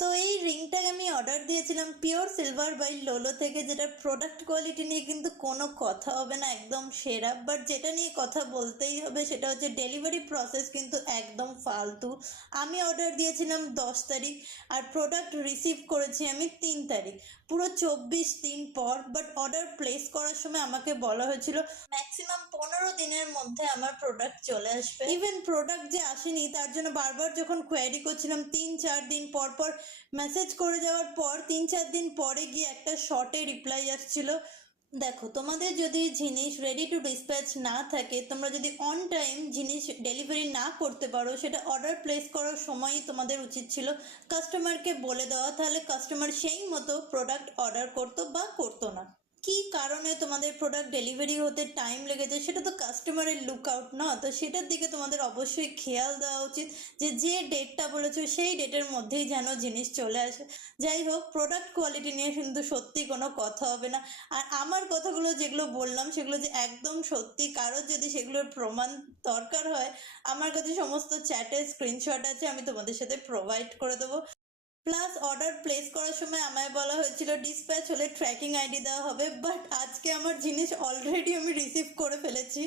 তো এই রিংটাকে আমি অর্ডার দিয়েছিলাম পিওর সিলভার বাই লোলো থেকে, যেটার প্রোডাক্ট কোয়ালিটি নিয়ে কিন্তু কোনো কথা হবে না, একদম সেরা। বাট যেটা নিয়ে কথা বলতেই হবে সেটা হচ্ছে ডেলিভারি প্রসেস কিন্তু একদম ফালতু। আমি অর্ডার দিয়েছিলাম 10 তারিখ আর প্রোডাক্ট রিসিভ করেছি আমি 3 তারিখ, পুরো 24 দিন পর। বাট অর্ডার প্লেস করার সময় আমাকে বলা হয়েছিল ম্যাক্সিমাম 15 দিনের মধ্যে আমার প্রোডাক্ট চলে আসবে। ইভেন প্রোডাক্ট যে আসেনি তার জন্য বারবার যখন কোয়ারি করছিলাম 3-4 দিন পর পর মেসেজ করে যাওয়ার পর 3-4 দিন পরে গিয়ে একটা শর্টে রিপ্লাই আসছিল। দেখো, তোমাদের যদি জিনিস রেডি টু ডিসপ্যাচ না থাকে, তোমরা যদি অন টাইম জিনিস ডেলিভারি না করতে পারো, সেটা অর্ডার প্লেস করার সময়ই তোমাদের উচিত ছিল কাস্টমারকে বলে দেওয়া, তাহলে কাস্টমার সেই মতো প্রোডাক্ট অর্ডার করতো বা করতো না। কি কারণে তোমাদের প্রোডাক্ট ডেলিভারি হতে টাইম লেগেছে সেটা তো কাস্টমারের লুক আউট না, তো সেটার দিকে তোমাদের অবশ্যই খেয়াল দেওয়া উচিত যে যে ডেটটা বলেছো সেই ডেটের মধ্যেই যেন জিনিস চলে আসে। যাই হোক, প্রোডাক্ট কোয়ালিটি নিয়ে কিন্তু সত্যি কোনো কথা হবে না। আর আমার কথাগুলো যেগুলো বললাম সেগুলো যে একদম সত্যি, কারোর যদি সেগুলোর প্রমাণ দরকার হয় আমার কাছে সমস্ত চ্যাটের স্ক্রিনশট আছে, আমি তোমাদের সাথে প্রোভাইড করে দেবো। প্লাস অর্ডার প্লেস করার সময় আমায় বলা হয়েছিল ডিসপ্যাচ হলে ট্র্যাকিং আইডি দেওয়া হবে, বাট আজকে আমার জিনিস অলরেডি আমি রিসিভ করে ফেলেছি,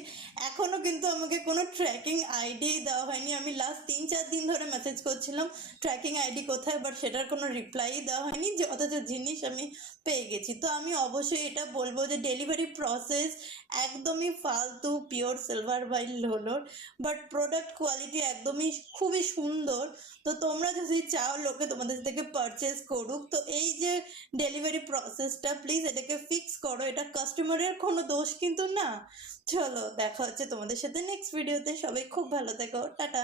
এখনও কিন্তু আমাকে কোনো ট্র্যাকিং আইডি দেওয়া হয়নি। আমি লাস্ট 3-4 দিন ধরে মেসেজ করছিলাম ট্র্যাকিং আইডি কোথায়, বাট সেটার কোনো রিপ্লাই দেওয়া হয়নি, যে অথচ জিনিস আমি পেয়ে গেছি। তো আমি অবশ্যই এটা বলবো যে ডেলিভারি প্রসেস একদমই ফালতু পিওর সিলভার বাই লোলোর, বাট প্রোডাক্ট কোয়ালিটি একদমই খুবই সুন্দর। তো তোমরা যদি চাও লোকে তোমাদের থেকে পারচেস করুক, তো এই যে ডেলিভারি প্রসেসটা প্লিজ এটাকে ফিক্স করো, এটা কাস্টমারের কোনো দোষ কিন্তু না। চলো, দেখা হচ্ছে তোমাদের সাথে নেক্সট ভিডিওতে। সবাই খুব ভালো থেকো, টাটা।